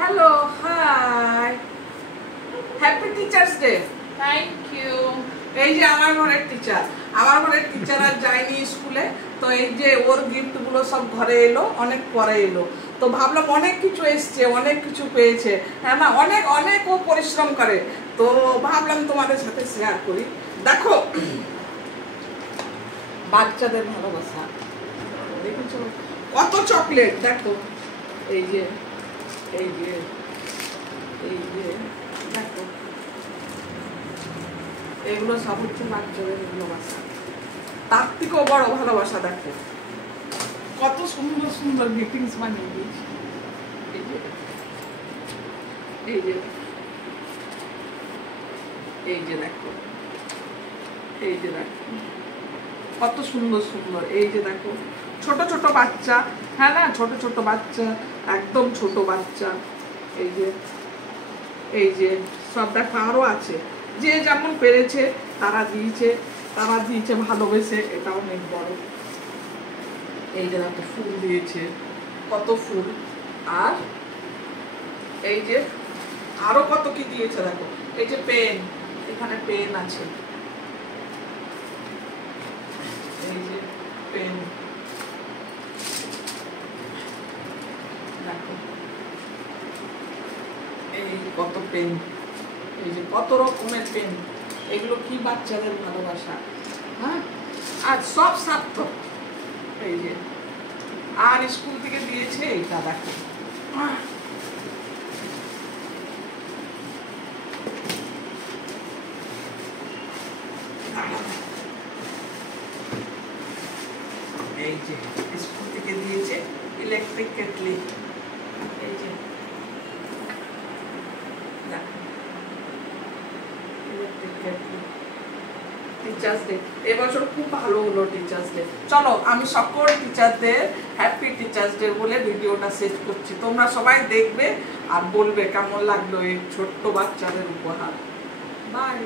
Hello, hi, happy teachers day. Thank you. এই যে আমার ঘরের টিচার, আর যায়নি স্কুলে, তো এই যে ওর গিফট গুলো সব ঘরে এলো, অনেক পরে এলো, তো ভাবলাম অনেক কিছু এসছে, অনেক কিছু পেয়েছে, হ্যাঁ না, অনেক অনেক ও পরিশ্রম করে, তো ভাবলাম তোমাদের সাথে শেয়ার করি। দেখো বাচ্চাদের ভালোবাসা, দেখেছো কত চকলেট, দেখো এই যে এই যে এই যে দেখো, এগুলো সব হচ্ছে বাচ্চাদের ভালোবাসা। তার থেকেও বড় ভালোবাসা দেখো, কত সুন্দর সুন্দর গ্রিটিংস বানিয়ে দিয়েছি। এই যে এই যে এই যে দেখো, এই যে দেখো কত সুন্দর সুন্দর, এই যে দেখো ছোট ছোট বাচ্চা, হ্যাঁ না, ছোট ছোট বাচ্চা, একদম ছোট বাচ্চা, এই যে সব দেখো, আরো আছে, যে যেমন পেরেছে তারা দিয়েছে ভালোবেসে, এটা অনেক বড়। এই যে দেখো ফুল দিয়েছে, কত ফুল, আর এই যে আরো কত কি দিয়েছে দেখো, এই যে পেন, এখানে পেন আছে, এই যে পেন দেখো, এই কত পেন, এই যে কত রকমের পেন, এগুলো কি বাচ্চাদের ভালোবাসা, হ্যাঁ, আর সব সার্থক। এই যে আর স্কুল থেকে দিয়েছে এটা দেখো, এই যে স্কুল থেকে দিয়েছে ইলেকট্রিক কেটলি, এই যে ইলেকট্রিক কেটলি। টিচার্স ডে এবছর খুব ভালো হলো টিচার্স ডে। চলো আমি সকল টিচারদের হ্যাপি টিচার্স ডে বলে ভিডিওটা শেষ করছি, তোমরা সবাই দেখবে আর বলবে কেমন লাগলো এই ছোট্ট বাচ্চাদের উপহার। বাই।